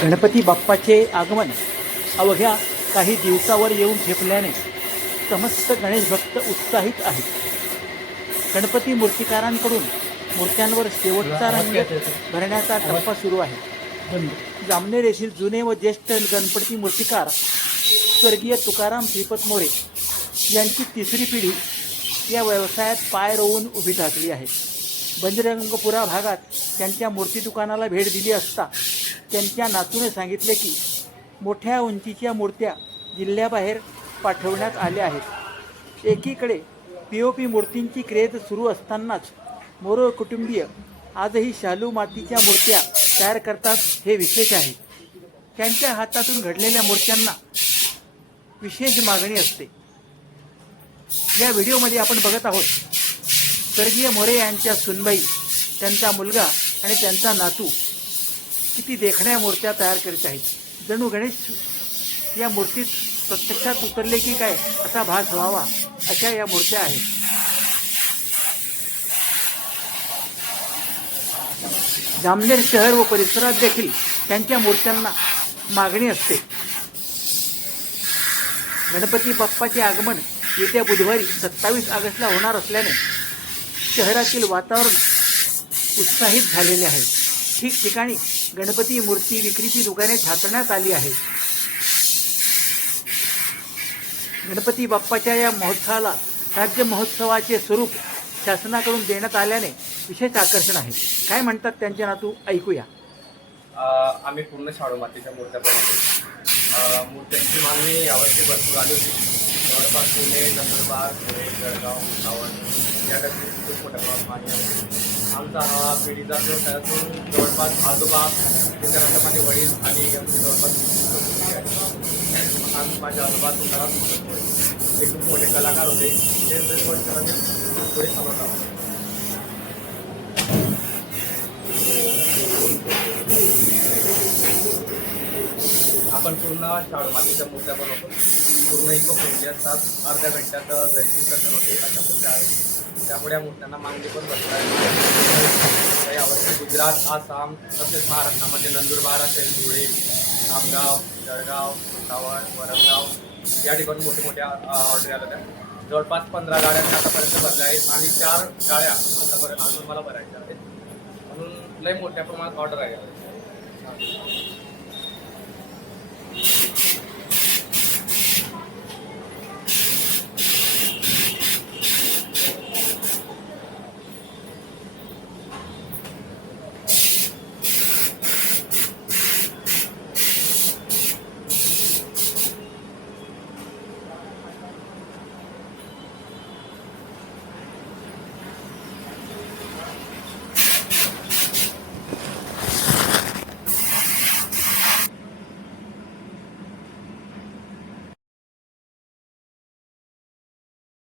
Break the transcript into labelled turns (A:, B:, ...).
A: गणपती बाप्पाचे आगमन अवघ्या काही दिवसावर येऊन ठेपल्याने समस्त गणेश भक्त उत्साहित आहेत. गणपती मूर्तिकारांकडून मूर्त्यांवर शेवटचा रंग भरण्याचा टप्पा सुरू आहे. जामनेर येथील जुने व ज्येष्ठ गणपती मूर्तिकार स्वर्गीय तुकाराम श्रीपत मोरे यांची तिसरी पिढी या व्यवसायात पाय रोवून उभी ठाकली आहे. बंजरंगपुरा भागात त्यांच्या मूर्ती दुकानाला भेट दिली असता त्यांच्या नातूने सांगितले की मोठ्या उंचीच्या मूर्त्या जिल्ह्याबाहेर पाठवण्यात आल्या आहेत. एकीकडे पी ओ पी मूर्तींची क्रेज सुरू असतानाच मोरो कुटुंबीय आजही शालू मातीच्या मूर्त्या तयार करतात हे विशेष आहे. त्यांच्या हातातून घडलेल्या मूर्त्यांना विशेष मागणी असते. या व्हिडिओमध्ये आपण बघत आहोत स्वर्गीय मोरे यांच्या सुनबाई त्यांचा मुलगा आणि त्यांचा नातू किती देखण्या मूर्त्या तयार करीत आहेत? जणू गणेश या मूर्तीत प्रत्यक्षात उतरले की काय? असा भास व्हावा अशा या मूर्त्या आहेत. जामनेर शहर व परिसरात देखील त्यांच्या मूर्त्यांना मागणी असते. गणपती बाप्पाचे आगमन येत्या बुधवारी सत्तावीस ऑगस्टला होणार असल्याने शहरातील वातावरण उत्साहित झालेले आहे. ठिकठिकाणी गणपती मूर्ती विक्रीची दुकाने थाटण्यात आली आहेत. गणपती बाप्पाच्या या महोत्सवाला राज्य महोत्सवाचे स्वरूप शासनाकडून देण्यात आल्याने विशेष आकर्षण आहे. काय म्हणतात त्यांच्या नातू? ऐकूया.
B: आम्ही पूर्ण शाडू मातीच्या मूर्त्या बनवतो. मूर्त्यांची मागणी यावर्षी भरपूर आली होती. जवळपास पुणे नंदुरबार पुणे जळगाव भुसावळ या ठिकाणी फोटोग्राफ पाणी आहे आमचा हा पिढीचा जो त्यातून जवळपास आजोबा त्याच्यानंतर माझे वडील आणि आमचे जवळपास आम्ही माझ्या आजोबा तुकाराम होते ते खूप मोठे कलाकार होते ते दर पुढे चालवत आपण पूर्ण शाळू मातीच्या मूर्त्या बनवतो पूर्ण इको फ्रेंडली असतात. अर्ध्या घंट्यात घरची विसर्जन होते अशा मूर्त्या आहेत. त्यामुळे या मूर्त्यांना मागणी पण भरपूर आहे यावर्षी गुजरात आसाम तसेच महाराष्ट्रामध्ये नंदुरबार असेल धुळे खामगाव जळगाव भुसावळ वरंगाव या ठिकाणी मोठे मोठ्या ऑर्डर आल्या त्या जवळपास पंधरा गाड्या आतापर्यंत भरल्या आहेत आणि चार गाड्या आतापर्यंत अजून मला भरायच्या आहेत. म्हणून लय मोठ्या प्रमाणात ऑर्डर आहे.